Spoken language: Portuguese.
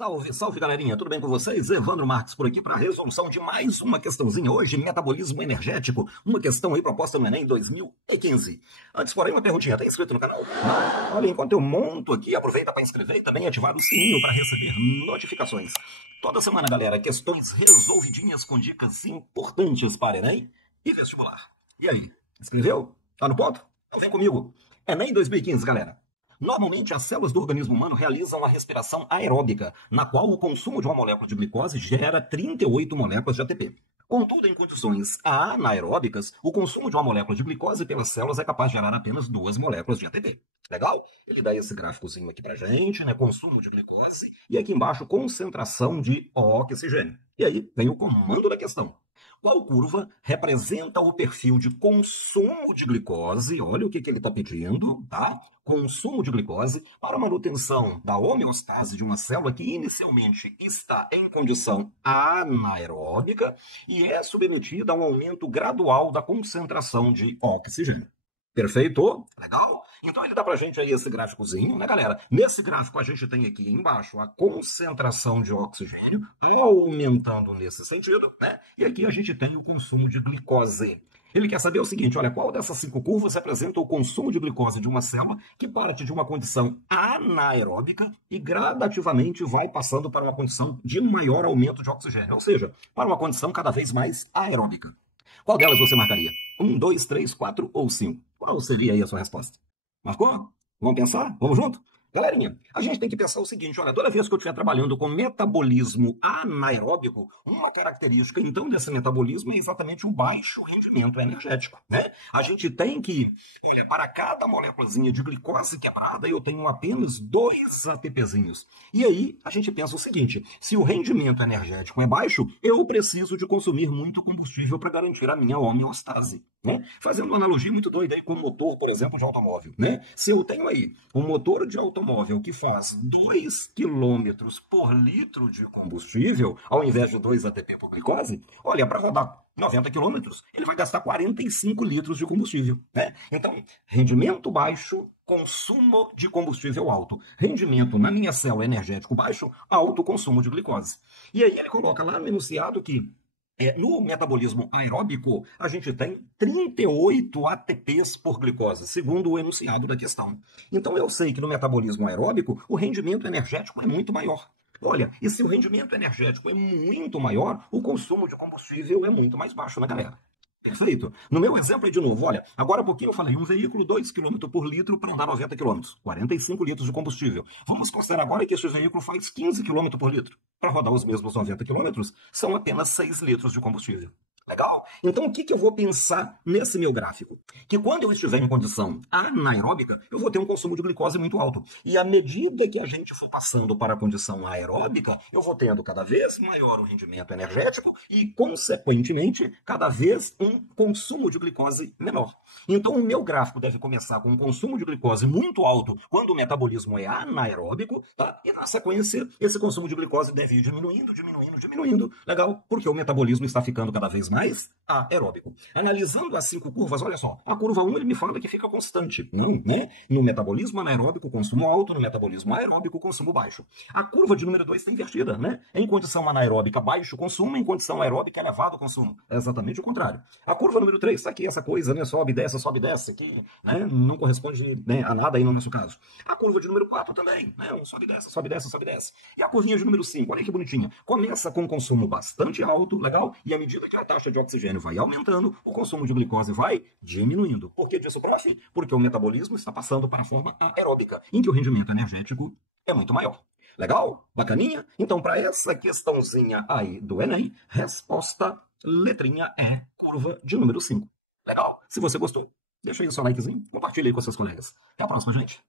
Salve, salve galerinha, tudo bem com vocês? Evandro Marques por aqui para a resolução de mais uma questãozinha hoje, metabolismo energético, uma questão aí proposta no Enem 2015. Antes, porém, uma perguntinha, tá inscrito no canal? Não? Olha, enquanto eu monto aqui, aproveita para inscrever e também ativar o sininho para receber notificações. Toda semana, galera, questões resolvidinhas com dicas importantes para Enem e vestibular. E aí, inscreveu? Tá no ponto? Então vem comigo. Enem 2015, galera. Normalmente, as células do organismo humano realizam a respiração aeróbica, na qual o consumo de uma molécula de glicose gera 38 moléculas de ATP. Contudo, em condições anaeróbicas, o consumo de uma molécula de glicose pelas células é capaz de gerar apenas 2 moléculas de ATP. Legal? Ele dá esse gráficozinho aqui pra gente, né? Consumo de glicose, e aqui embaixo, concentração de oxigênio. E aí vem o comando da questão. Qual curva representa o perfil de consumo de glicose? Olha o que ele está pedindo, tá? Consumo de glicose para a manutenção da homeostase de uma célula que inicialmente está em condição anaeróbica e é submetida a um aumento gradual da concentração de oxigênio. Perfeito? Legal? Então ele dá pra gente aí esse gráficozinho, né, galera? Nesse gráfico a gente tem aqui embaixo a concentração de oxigênio aumentando nesse sentido, né? E aqui a gente tem o consumo de glicose. Ele quer saber o seguinte, olha, qual dessas 5 curvas representa o consumo de glicose de uma célula que parte de uma condição anaeróbica e gradativamente vai passando para uma condição de maior aumento de oxigênio, ou seja, para uma condição cada vez mais aeróbica. Qual delas você marcaria? 1, 2, 3, 4 ou 5? Qual seria aí a sua resposta? Marcou? Vamos pensar? Vamos junto? Galerinha, a gente tem que pensar o seguinte, olha, toda vez que eu estiver trabalhando com metabolismo anaeróbico, uma característica, então, desse metabolismo é exatamente o baixo rendimento energético, né? A gente tem que, olha, para cada moléculazinha de glicose quebrada, eu tenho apenas 2 ATPzinhos. E aí, a gente pensa o seguinte, se o rendimento energético é baixo, eu preciso de consumir muito combustível para garantir a minha homeostase, né? Fazendo uma analogia muito doida aí com o motor, por exemplo, de automóvel, né? Se eu tenho aí um motor de automóvel que faz 2 quilômetros por litro de combustível, ao invés de 2 ATP por glicose, olha, para rodar 90 quilômetros, ele vai gastar 45 litros de combustível, né? Então, rendimento baixo, consumo de combustível alto. Rendimento na minha célula energético baixo, alto consumo de glicose. E aí ele coloca lá no enunciado que no metabolismo aeróbico, a gente tem 38 ATPs por glicose, segundo o enunciado da questão. Então eu sei que no metabolismo aeróbico, o rendimento energético é muito maior. Olha, e se o rendimento energético é muito maior, o consumo de combustível é muito mais baixo, né, galera? Perfeito. No meu exemplo aí de novo, olha, agora há pouquinho eu falei, um veículo 2 km por litro para andar 90 km, 45 litros de combustível. Vamos considerar agora que esse veículo faz 15 km por litro. Para rodar os mesmos 90 km, são apenas 6 litros de combustível. Legal? Então, o que eu vou pensar nesse meu gráfico? Que quando eu estiver em condição anaeróbica, eu vou ter um consumo de glicose muito alto. E à medida que a gente for passando para a condição aeróbica, eu vou tendo cada vez maior o rendimento energético e, consequentemente, cada vez um consumo de glicose menor. Então, o meu gráfico deve começar com um consumo de glicose muito alto quando o metabolismo é anaeróbico, tá? E, na sequência, esse consumo de glicose deve ir diminuindo, diminuindo, diminuindo. Legal? Porque o metabolismo está ficando cada vez mais aeróbico. Analisando as 5 curvas, olha só, a curva 1 ele me fala que fica constante. Não, né? No metabolismo anaeróbico, consumo alto, no metabolismo aeróbico, consumo baixo. A curva de número 2 está invertida, né? Em condição anaeróbica, baixo consumo, em condição aeróbica, elevado consumo. É exatamente o contrário. A curva número 3 está aqui, essa coisa, né? Sobe, desce, que né? Não corresponde né, a nada aí no nosso caso. A curva de número 4 também, né? Um sobe, desce, sobe, desce, sobe, desce. E a curvinha de número 5, olha que bonitinha. Começa com um consumo bastante alto, legal? E à medida que a taxa de oxigênio vai aumentando, o consumo de glicose vai diminuindo. Por que disso, prof? Porque o metabolismo está passando para a forma aeróbica, em que o rendimento energético é muito maior. Legal? Bacaninha? Então, para essa questãozinha aí do Enem, resposta letrinha E, curva de número 5. Legal? Se você gostou, deixa aí o seu likezinho, compartilha aí com seus colegas. Até a próxima, gente.